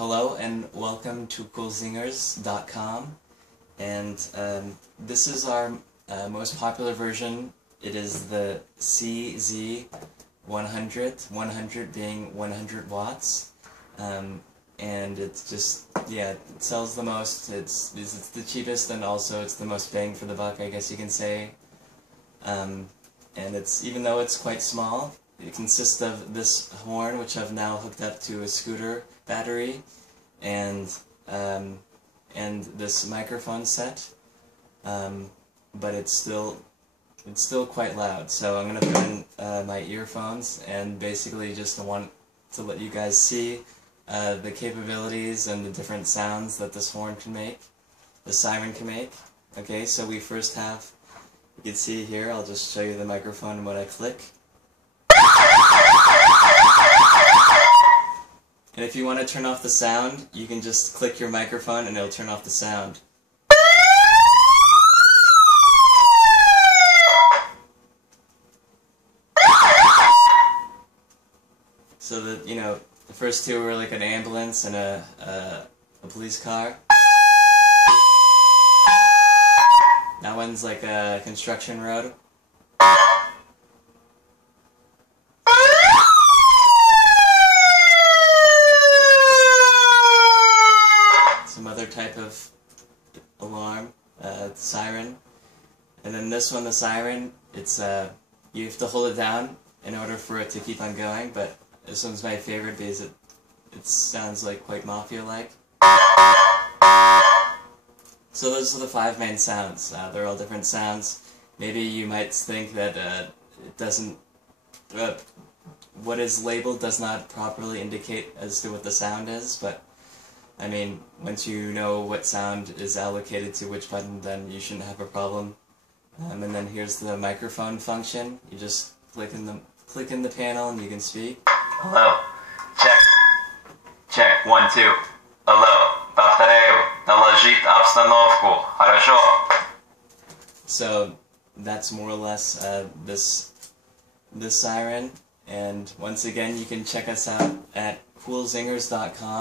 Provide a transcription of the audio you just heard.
Hello and welcome to CoolZingers.com, and this is our most popular version. It is the CZ100, 100 being 100 watts, and it's just, yeah, it sells the most. It's the cheapest, and also it's the most bang for the buck, I guess you can say. And it's, even though it's quite small, it consists of this horn, which I've now hooked up to a scooter battery, and this microphone set, but it's still quite loud. So I'm gonna put in my earphones, and basically just want to let you guys see the capabilities and the different sounds that this horn can make, the siren can make. Okay, so we first have, you can see here, I'll just show you the microphone and when I click. And if you want to turn off the sound, you can just click your microphone and it'll turn off the sound. So that, you know, the first two were like an ambulance and a police car. That one's like a construction road. Some other type of alarm, siren. And then this one, the siren, it's you have to hold it down in order for it to keep on going, but this one's my favorite because it sounds like quite mafia-like. So those are the 5 main sounds. They're all different sounds. Maybe you might think that it doesn't, what is labeled does not properly indicate as to what the sound is, but I mean, once you know what sound is allocated to which button, then you shouldn't have a problem. And then here's the microphone function. You just click in the panel and you can speak. Hello. Check. Check. 1, 2. Hello. Повторяю. Доложить обстановку. Хорошо. So that's more or less this siren. And once again, you can check us out at CoolZingers.com.